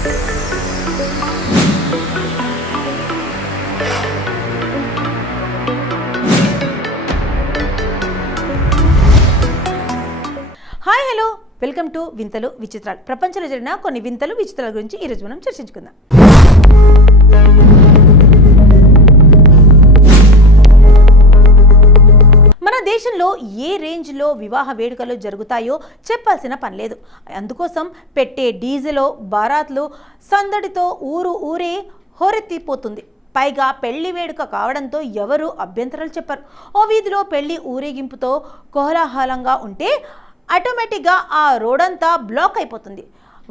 Hi hello welcome to వింతలు విచిత్రాలు. ప్రపంచంలో జరిగిన కొన్ని వింతలు విచిత్రాల గురించి ఈరోజు మనం చర్చించుకుందాం. మన దేశంలో ఏ రేంజ్లో వివాహ వేడుకలు జరుగుతాయో చెప్పాల్సిన పని లేదు. అందుకోసం పెట్టే డీజేలో బారాత్లు సందడితో ఊరే హోరెత్తిపోతుంది. పైగా పెళ్లి వేడుక కావడంతో ఎవరు అభ్యంతరాలు చెప్పరు. ఓ వీధిలో పెళ్లి ఊరేగింపుతో కోలాహలంగా ఉంటే ఆటోమేటిక్గా ఆ రోడంతా బ్లాక్ అయిపోతుంది.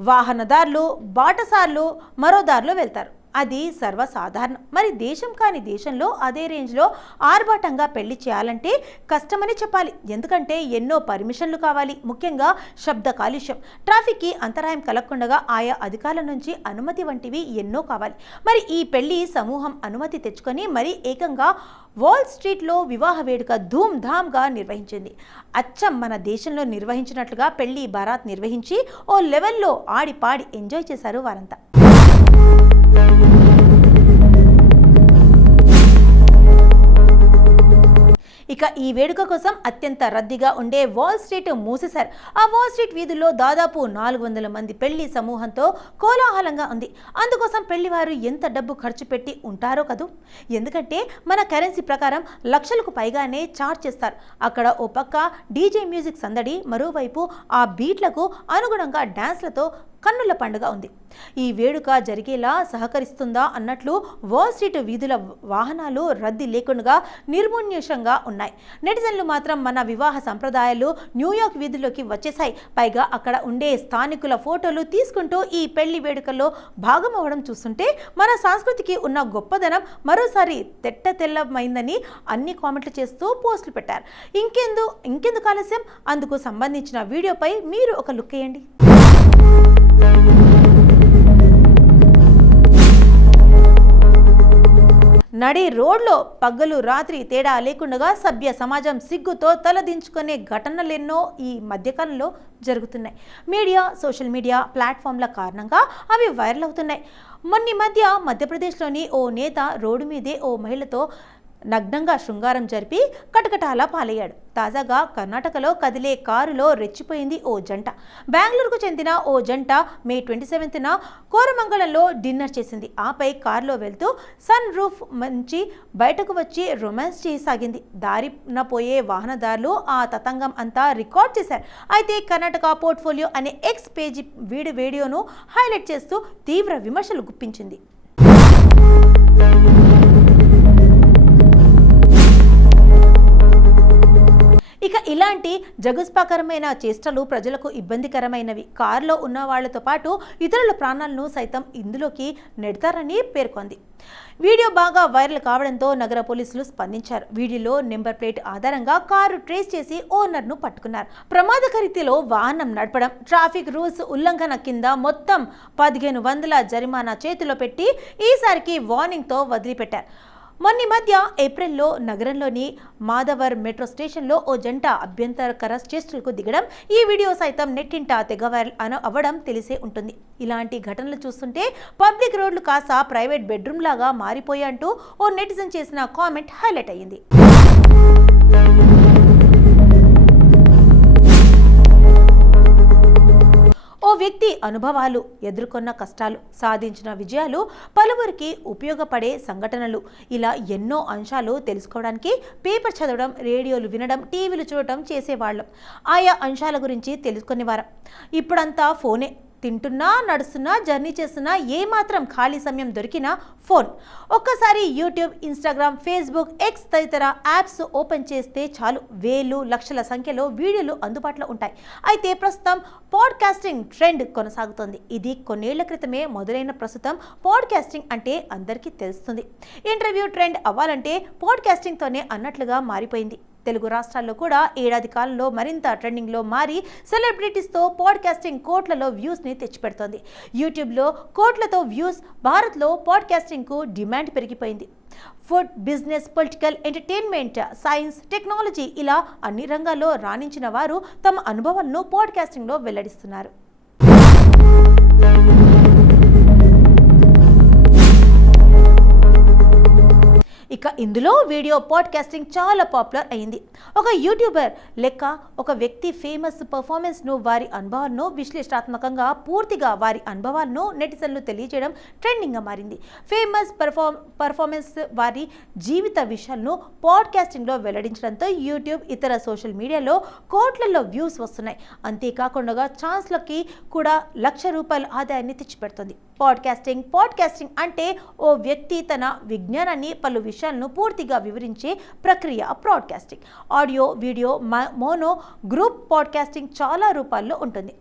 వాహనదారులు బాటసార్లు మరో దారిలో వెళ్తారు. అది సర్వసాధారణం. మరి దేశం కాని దేశంలో అదే రేంజ్లో ఆర్భాటంగా పెళ్లి చేయాలంటే కష్టమని చెప్పాలి. ఎందుకంటే ఎన్నో పర్మిషన్లు కావాలి. ముఖ్యంగా శబ్ద కాలుష్యం, ట్రాఫిక్కి అంతరాయం కలగకుండా ఆయా అధికారుల నుంచి అనుమతి వంటివి ఎన్నో కావాలి. మరి ఈ పెళ్లి సమూహం అనుమతి తెచ్చుకొని మరి ఏకంగా వాల్ స్ట్రీట్లో వివాహ వేడుక ధూమ్ధామ్గా నిర్వహించింది. అచ్చం మన దేశంలో నిర్వహించినట్లుగా పెళ్లి బారాత్ నిర్వహించి ఓ లెవెల్లో ఆడి పాడి ఎంజాయ్ చేశారు వారంతా. ఇక ఈ వేడుక కోసం అత్యంత రద్దీగా ఉండే వాల్ స్ట్రీట్ మూసేశారు. ఆ వాల్ స్ట్రీట్ వీధుల్లో దాదాపు 400 మంది పెళ్లి సమూహంతో కోలాహలంగా ఉంది. అందుకోసం పెళ్లివారు ఎంత డబ్బు ఖర్చు పెట్టి ఉంటారో కదూ. ఎందుకంటే మన కరెన్సీ ప్రకారం లక్షలకు పైగానే చార్జ్ చేస్తారు. అక్కడ ఓ పక్క డీజే మ్యూజిక్ సందడి, మరోవైపు ఆ బీట్లకు అనుగుణంగా డాన్స్లతో కన్నుల పండుగ ఉంది. ఈ వేడుక జరిగేలా సహకరిస్తుందా అన్నట్లు వాల్ స్ట్రీట్ వీధుల వాహనాలు రద్దీ లేకుండా నిర్మూన్యంగా ఉన్నాయి. నెటిజన్లు మాత్రం మన వివాహ సంప్రదాయాలు న్యూయార్క్ వీధుల్లోకి వచ్చేసాయి. పైగా అక్కడ ఉండే స్థానికుల ఫోటోలు తీసుకుంటూ ఈ పెళ్లి వేడుకల్లో భాగం అవ్వడం చూస్తుంటే మన సంస్కృతికి ఉన్న గొప్పదనం మరోసారి తెల్లమైందని అన్ని కామెంట్లు చేస్తూ పోస్టులు పెట్టారు. ఇంకెందుకు ఆలస్యం, అందుకు సంబంధించిన వీడియోపై మీరు ఒక లుక్ వేయండి. నడి రోడ్లో పగలు రాత్రి తేడా లేకుండా సభ్య సమాజం సిగ్గుతో తలదించుకునే ఘటనలెన్నో ఈ మధ్యకాలంలో జరుగుతున్నాయి. మీడియా, సోషల్ మీడియా ప్లాట్ఫామ్ల కారణంగా అవి వైరల్ అవుతున్నాయి. మధ్యప్రదేశ్లోని ఓ నేత రోడ్డు మీదే ఓ మహిళతో నగ్నంగా శృంగారం జరిపి కటకటాల పాలయ్యాడు. తాజాగా కర్ణాటకలో కదిలే కారులో రెచ్చిపోయింది ఓ జంట. బెంగళూరుకు చెందిన ఓ జంట మే 27న కోరమంగళంలో డిన్నర్ చేసింది. ఆపై కారులో వెళ్తూ సన్ రూఫ్ నుంచి బయటకు వచ్చి రొమాన్స్ చేయసాగింది. దారిన పోయే వాహనదారులు ఆ తతంగం అంతా రికార్డ్ చేశారు. అయితే కర్ణాటక పోర్ట్ఫోలియో అనే ఎక్స్ పేజీ వీడియోను హైలైట్ చేస్తూ తీవ్ర విమర్శలు గుప్పించింది. ఇక ఇలాంటి జగుస్పాకరమైన చేష్టలు ప్రజలకు ఇబ్బందికరమైనవి. కారులో ఉన్న వాళ్లతో పాటు ఇతరుల ప్రాణాలను సైతం ఇందులోకి నెడతారని పేర్కొంది. వీడియో బాగా వైరల్ కావడంతో నగర పోలీసులు స్పందించారు. వీడియోలో నెంబర్ ప్లేట్ ఆధారంగా కారు ట్రేస్ చేసి ఓనర్ను పట్టుకున్నారు. ప్రమాదకరీతిలో వాహనం నడపడం, ట్రాఫిక్ రూల్స్ ఉల్లంఘన కింద మొత్తం 1500 జరిమానా చేతిలో పెట్టి ఈసారికి వార్నింగ్తో వదిలిపెట్టారు. మధ్య ఏప్రిల్లో నగరంలోని మాధవర్ మెట్రో స్టేషన్లో ఓ జంట అభ్యంతరకర చేష్టలకు దిగడం, ఈ వీడియో సైతం నెట్టింట తెగ వైరల్ అవ్వడం తెలిసే ఉంటుంది. ఇలాంటి ఘటనలు చూస్తుంటే పబ్లిక్ రోడ్లు కాస్త ప్రైవేట్ బెడ్రూమ్ లాగా మారిపోయాంటూ ఓ నెటిజన్ చేసిన కామెంట్ హైలైట్ అయ్యింది. ఓ వ్యక్తి అనుభవాలు, ఎదుర్కొన్న కష్టాలు, సాధించిన విజయాలు, పలువురికి ఉపయోగపడే సంఘటనలు, ఇలా ఎన్నో అంశాలు తెలుసుకోవడానికి పేపర్ చదవడం, రేడియోలు వినడం, టీవీలు చూడటం చేసేవాళ్ళం. ఆయా అంశాల గురించి తెలుసుకునేవారం. ఇప్పుడంతా ఫోనే. తింటున్నా, నడుస్తున్నా, జర్నీ చేస్తున్నా, ఏమాత్రం ఖాళీ సమయం దొరికినా ఫోన్. ఒక్కసారి యూట్యూబ్, ఇన్స్టాగ్రామ్, ఫేస్బుక్, ఎక్స్ తదితర యాప్స్ ఓపెన్ చేస్తే చాలు వేలు లక్షల సంఖ్యలో వీడియోలు అందుబాటులో ఉంటాయి. అయితే ప్రస్తుతం పాడ్కాస్టింగ్ ట్రెండ్ కొనసాగుతోంది. ఇది కొన్నేళ్ల క్రితమే మొదలైన ప్రస్తుతం పాడ్కాస్టింగ్ అంటే అందరికీ తెలుస్తుంది. ఇంటర్వ్యూ ట్రెండ్ అవ్వాలంటే పాడ్కాస్టింగ్తోనే అన్నట్లుగా మారిపోయింది. తెలుగు రాష్ట్రాల్లో కూడా ఏడాది కాలంలో మరింత ట్రెండింగ్లో మారి సెలబ్రిటీస్తో పాడ్కాస్టింగ్ కోట్లలో వ్యూస్ని తెచ్చిపెడుతోంది. యూట్యూబ్లో కోట్లతో వ్యూస్, భారత్లో పాడ్కాస్టింగ్కు డిమాండ్ పెరిగిపోయింది. Food, business, political, entertainment, science, technology ఇలా అన్ని రంగాల్లో రాణించిన వారు తమ అనుభవాలను పాడ్కాస్టింగ్లో వెల్లడిస్తున్నారు. ఇందులో వీడియో పాడ్కాస్టింగ్ చాలా పాపులర్ అయింది. ఒక యూట్యూబర్ లెక్క ఒక వ్యక్తి ఫేమస్ పర్ఫార్మెన్స్ను, వారి అనుభవాలను విశ్లేషణాత్మకంగా పూర్తిగా వారి అనుభవాలను నెటిజన్లు తెలియజేయడం ట్రెండింగ్గా మారింది. ఫేమస్ పర్ఫార్మెన్స్ వారి జీవిత విషయాలను పాడ్కాస్టింగ్లో వెల్లడించడంతో యూట్యూబ్, ఇతర సోషల్ మీడియాలో కోట్లలో వ్యూస్ వస్తున్నాయి. అంతేకాకుండా ఛాన్స్లకి కూడా ₹1,00,000 ఆదాయాన్ని తెచ్చిపెడుతుంది. పాడ్కాస్టింగ్ అంటే ఓ వ్యక్తి తన విజ్ఞానాన్ని, పలు విషయాలను పూర్తిగా వివరించే ప్రక్రియ podcasting. Audio, video, mono, group podcasting చాలా రూపాల్లో ఉంటుంది.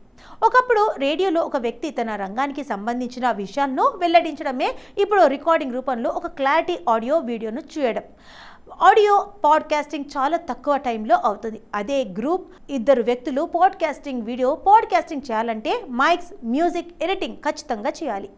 ఒకప్పుడు రేడియోలో ఒక వ్యక్తి తన రంగానికి సంబంధించిన విషయాలను వెల్లడించడమే ఇప్పుడు రికార్డింగ్ రూపంలో ఒక క్లారిటీ ఆడియో, వీడియోను చేయడం. ఆడియో పాడ్కాస్టింగ్ చాలా తక్కువ టైంలో అవుతుంది. అదే గ్రూప్, 2 వ్యక్తులు వీడియో పాడ్కాస్టింగ్ చేయాలంటే మైక్స్, మ్యూజిక్, ఎడిటింగ్ ఖచ్చితంగా చేయాలి.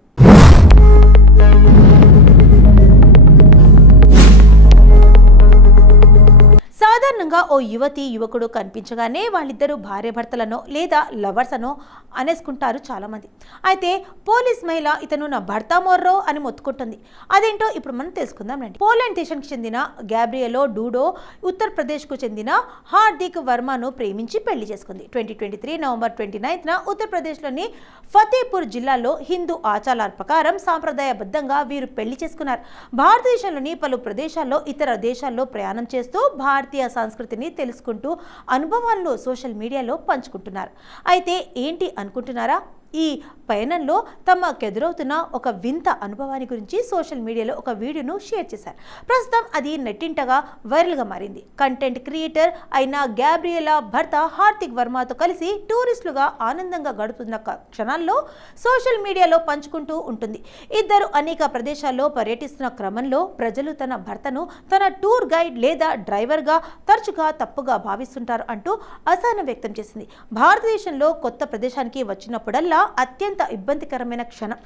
సాధారణంగా ఓ యువతి, యువకుడు కనిపించగానే వాళ్ళిద్దరూ భార్యాభర్తలనో లేదా లవర్స్ అనో అనేసుకుంటారు చాలామంది. అయితే పోలీస్ మహిళ ఇతను నా భర్త మొర్రో అని మొత్తుకుంటుంది. అదేంటో ఇప్పుడు మనం తెలుసుకుందాం రండి. పోలాండ్ దేశానికి చెందిన గ్యాబ్రియలో డూడో ఉత్తరప్రదేశ్కు చెందిన హార్దిక్ వర్మను ప్రేమించి పెళ్లి చేసుకుంది. 2023 నవంబర్ 29న ఉత్తరప్రదేశ్లోని ఫతేపూర్ జిల్లాలో హిందూ ఆచారాల ప్రకారం సాంప్రదాయబద్ధంగా వీరు పెళ్లి చేసుకున్నారు. భారతదేశంలోని పలు ప్రదేశాల్లో, ఇతర దేశాల్లో ప్రయాణం చేస్తూ భారతీయ సంస్కృతిని తెలుసుకుంటూ అనుభవాలను సోషల్ మీడియాలో పంచుకుంటున్నారు. అయితే ఏంటి అనుకుంటున్నారా? ఈ పయనంలో తమకెదురవుతున్న ఒక వింత అనుభవాన్ని గురించి సోషల్ మీడియాలో ఒక వీడియోను షేర్ చేశారు. ప్రస్తుతం అది నెట్టింటగా వైరల్గా మారింది. కంటెంట్ క్రియేటర్ అయిన గ్యాబ్రియలా భర్త హార్దిక్ వర్మతో కలిసి టూరిస్టులుగా ఆనందంగా గడుపుతున్న క్షణాల్లో సోషల్ మీడియాలో పంచుకుంటూ ఉంటుంది. ఇద్దరు అనేక ప్రదేశాల్లో పర్యటిస్తున్న క్రమంలో ప్రజలు తన భర్తను తన టూర్ గైడ్ లేదా డ్రైవర్గా తరచుగా తప్పుగా భావిస్తుంటారు అంటూ అసహనం వ్యక్తం చేసింది. భారతదేశంలో కొత్త ప్రదేశానికి వచ్చినప్పుడల్లా అత్యంత ఇబ్బందికరమైన క్షణం.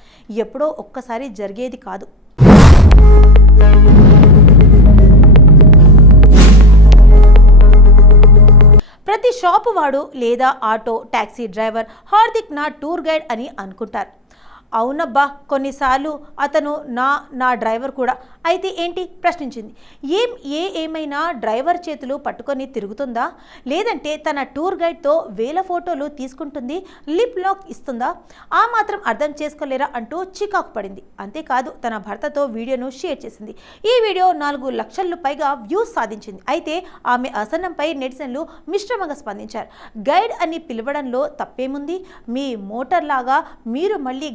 ఎప్పుడో ఒక్కసారి జరిగేది కాదు. ప్రతి షాపు వాడు లేదా ఆటో, టాక్సీ డ్రైవర్ హార్దిక్ నా టూర్ గైడ్ అని అనుకుంటారు. అవునబ్బా, కొన్నిసార్లు అతను నా డ్రైవర్ కూడా. అయితే ఏంటి ప్రశ్నించింది. ఏమైనా డ్రైవర్ చేతులు పట్టుకొని తిరుగుతుందా? లేదంటే తన టూర్ గైడ్తో వేల ఫోటోలు తీసుకుంటుంది, లిప్ లాక్ ఇస్తుందా? ఆ మాత్రం అర్థం చేసుకోలేరా అంటూ చికాకు పడింది. అంతేకాదు, తన భర్తతో వీడియోను షేర్ చేసింది. ఈ వీడియో 4 లక్షల పైగా వ్యూస్ సాధించింది. అయితే ఆమె అసహనంపై నెటిజన్లు మిశ్రమంగా స్పందించారు. గైడ్ అని పిలవడంలో తప్పేముంది? మీ మోటార్ లాగా మీరు మళ్ళీ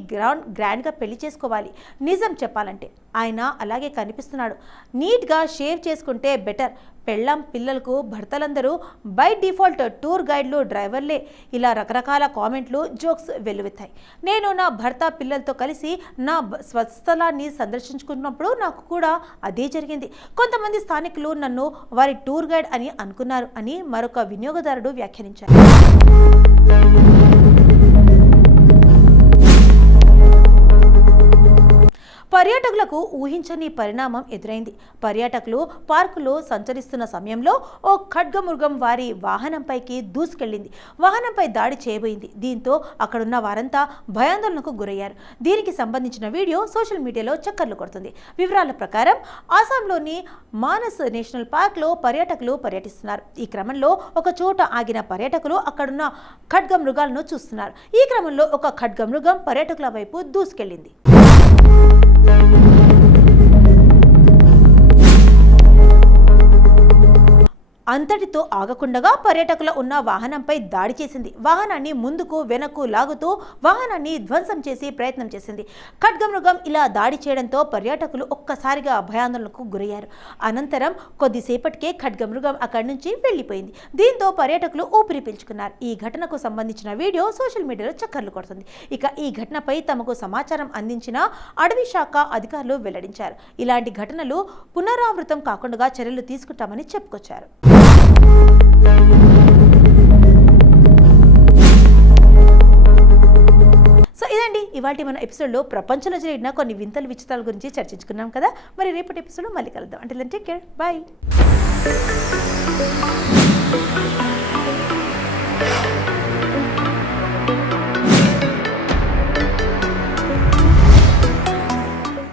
గ్రాండ్గా పెళ్లి చేసుకోవాలి. నిజం చెప్పాలంటే ఆయన అలాగే కనిపిస్తున్నాడు. నీట్గా షేవ్ చేసుకుంటే బెటర్. పెళ్ళాం, పిల్లలకు భర్తలందరూ బై డిఫాల్ట్ టూర్ గైడ్లు, డ్రైవర్లే. ఇలా రకరకాల కామెంట్లు, జోక్స్ వెల్లువెత్తాయి. నేను నా భర్త, పిల్లలతో కలిసి నా స్వస్థలాన్ని సందర్శించుకున్నప్పుడు నాకు కూడా అదే జరిగింది. కొంతమంది స్థానికులు నన్ను వారి టూర్ గైడ్ అని అనుకున్నారు అని మరొక వినియోగదారుడు వ్యాఖ్యానించారు. పర్యాటకులకు ఊహించని పరిణామం ఎదురైంది. పర్యాటకులు పార్కులో సంచరిస్తున్న సమయంలో ఓ ఖడ్గమృగం వారి వాహనంపైకి దూసుకెళ్లింది. వాహనంపై దాడి చేయబోయింది. దీంతో అక్కడున్న వారంతా భయాందోళనకు గురయ్యారు. దీనికి సంబంధించిన వీడియో సోషల్ మీడియాలో చక్కర్లు కొడుతుంది. వివరాల ప్రకారం అస్సాంలోని మానస్ నేషనల్ పార్క్లో పర్యాటకులు పర్యటిస్తున్నారు. ఈ క్రమంలో ఒక చోట ఆగిన పర్యాటకులు అక్కడున్న ఖడ్గమృగాలను చూస్తున్నారు. ఈ క్రమంలో ఒక ఖడ్గమృగం పర్యాటకుల వైపు దూసుకెళ్లింది. అంతటితో ఆగకుండా పర్యాటకుల ఉన్న వాహనంపై దాడి చేసింది. వాహనాన్ని ముందుకు వెనక్కు లాగుతూ వాహనాన్ని ధ్వంసం చేసి ప్రయత్నం చేసింది. ఖడ్గమృగం ఇలా దాడి చేయడంతో పర్యాటకులు ఒక్కసారిగా భయాందోళనకు గురయ్యారు. అనంతరం కొద్దిసేపటికే ఖడ్గమృగం అక్కడి నుంచి వెళ్లిపోయింది. దీంతో పర్యాటకులు ఊపిరి పీల్చుకున్నారు. ఈ ఘటనకు సంబంధించిన వీడియో సోషల్ మీడియాలో చక్కర్లు కొడుతుంది. ఇక ఈ ఘటనపై తమకు సమాచారం అందించిన అటవీ శాఖ అధికారులు వెల్లడించారు. ఇలాంటి ఘటనలు పునరావృతం కాకుండా చర్యలు తీసుకుంటామని చెప్పుకొచ్చారు. సో ఇదండి ఇవాల్టి మన ఎపిసోడ్లో ప్రపంచంలో జరిగిన కొన్ని వింతలు, విచిత్రాల గురించి చర్చించుకున్నాం కదా. మరి రేపటి ఎపిసోడ్లో మళ్ళీ కలుద్దాం. అంటే టేక్ కేర్, బాయ్.